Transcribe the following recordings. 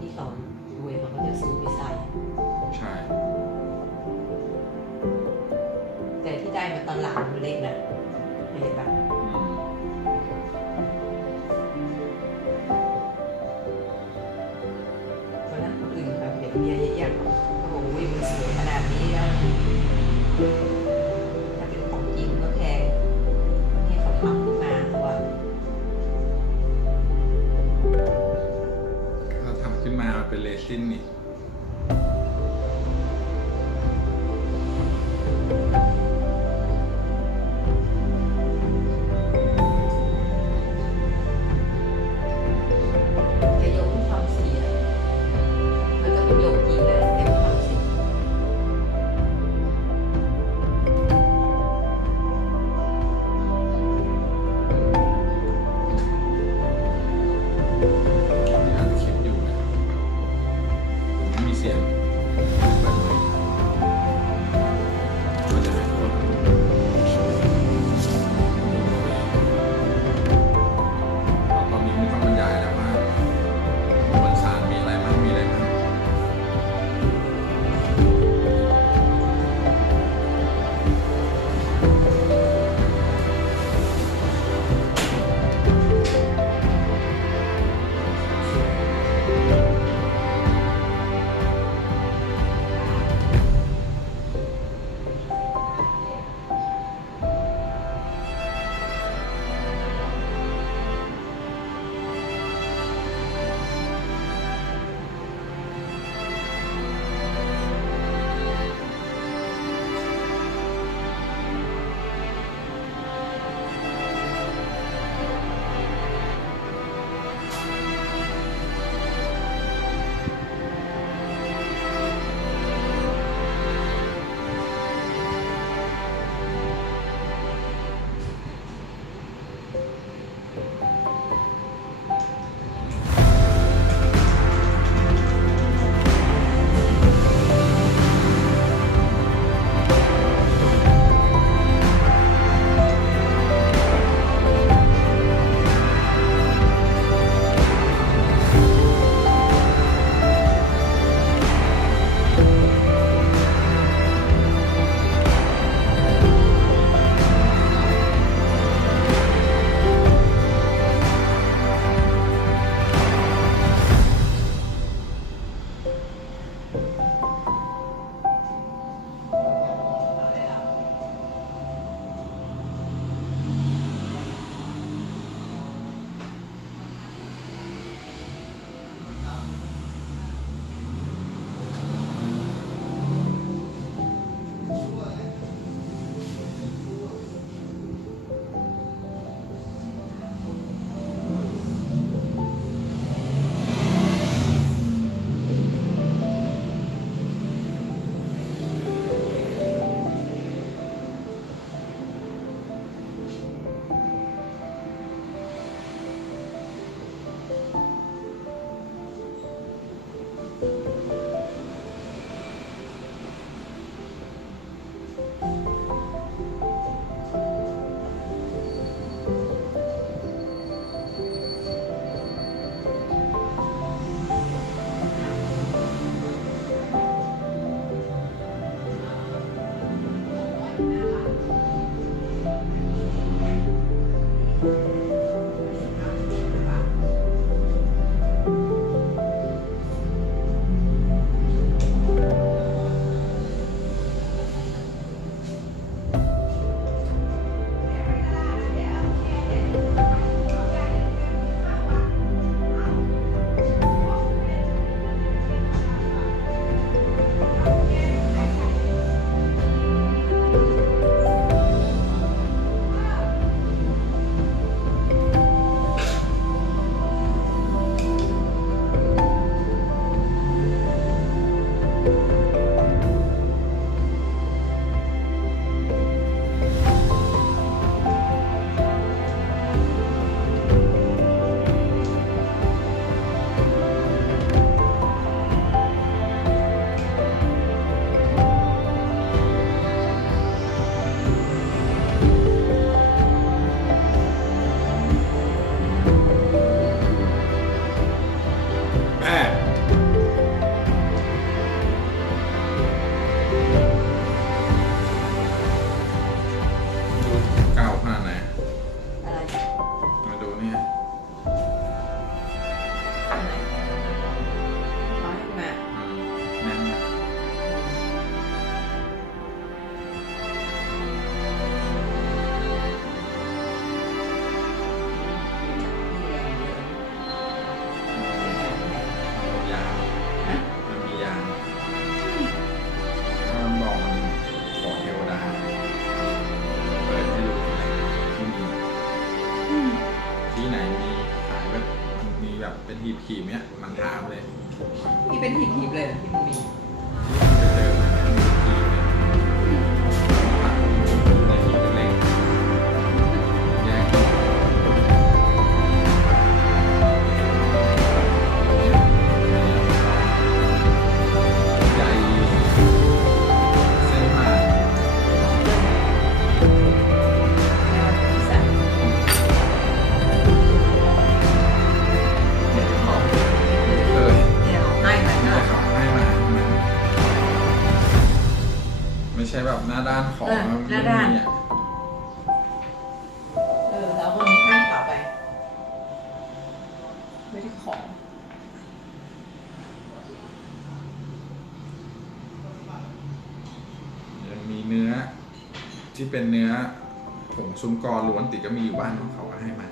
ที่เขารวยเขาก็จะซื้อไปใส่ ใช่ แต่ที่ได้มาตอนหลังมันเล็กนะเห็นปะ อืม ตอนนั้นคนอื่นแบบเห็นเมียเยอะๆเขาบอกว่ามันสวยขนาดนี้แล้วถ้าเป็นของจริงก็แพงนี่เขาทำขึ้นมาว่า เราทำขึ้นมาเป็นเรซินนี่แต่ยกที่ทำสีอะมันก็เป็นยกจริงนะแต่ไม่ทำสี มีอัดคลิปอยู่นะ แบบเป็นหีบๆเนี้ยมันถามเลย นี่เป็นหีบๆเลยเหรอที่มันมี ไปเจอมันเนี่ยหีบเนี่ยผักในหีบเล็กๆแยกหีบใหญ่เส้นมาก เออ เนี่ยให้มา แต่ เนาะ เขาให้มานะไม่ใช่แบบหน้าด้านของ หน้าด้าน เนี่ย เราก็มีให้เขาไป ไม่ได้ของ ยังมีเนื้อที่เป็นเนื้อผงซุ้มกอล้วนติดก็มีอยู่บ้านของเขาก็ให้มา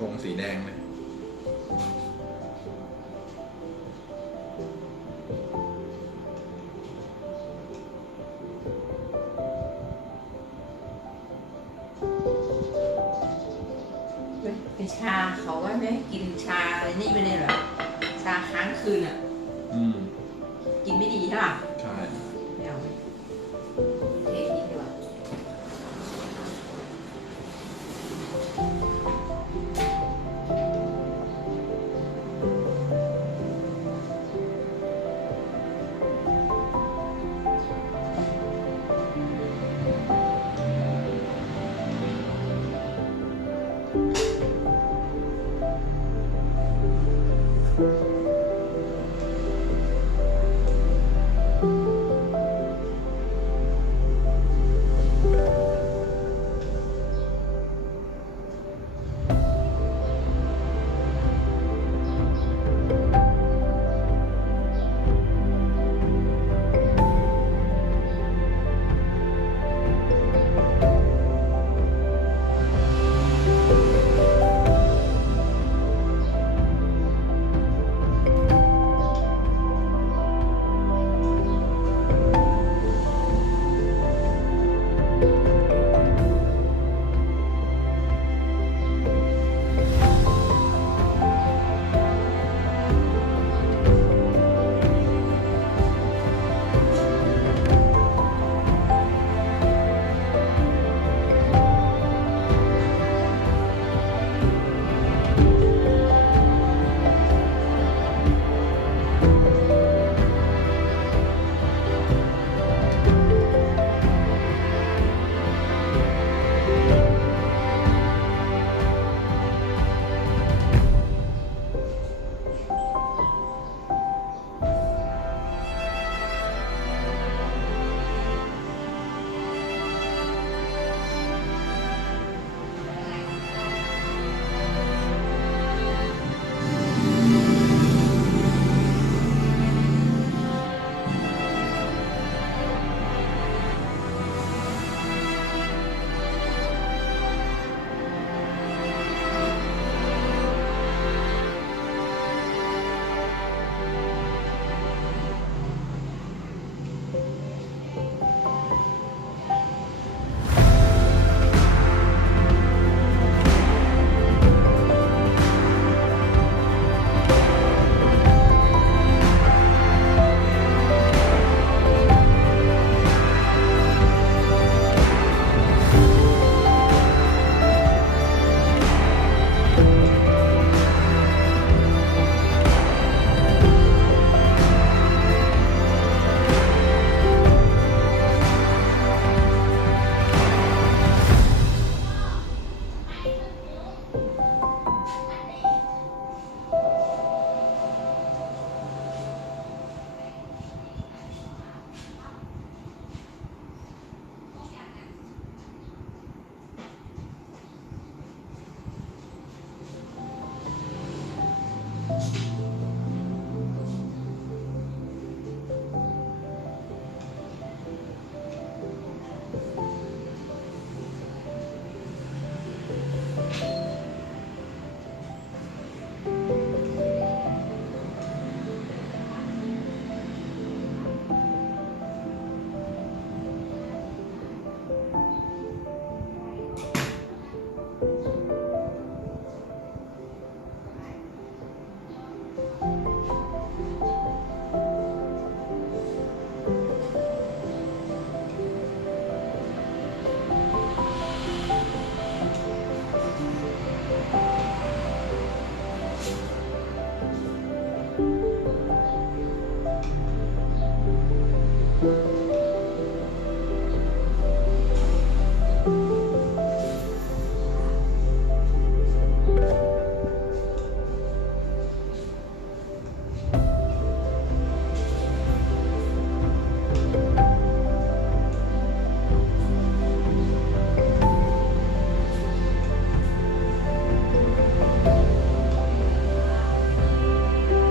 องค์สีแดงเลย เป็นชาเขาว่าไม่ให้กินชาอะไรนี่ไม่ได้เหรอ ชาค้างคืนอ่ะ อืม กินไม่ดีใช่ป่ะ ใช่ ไม่เอาไม่เททิ้งดีกว่า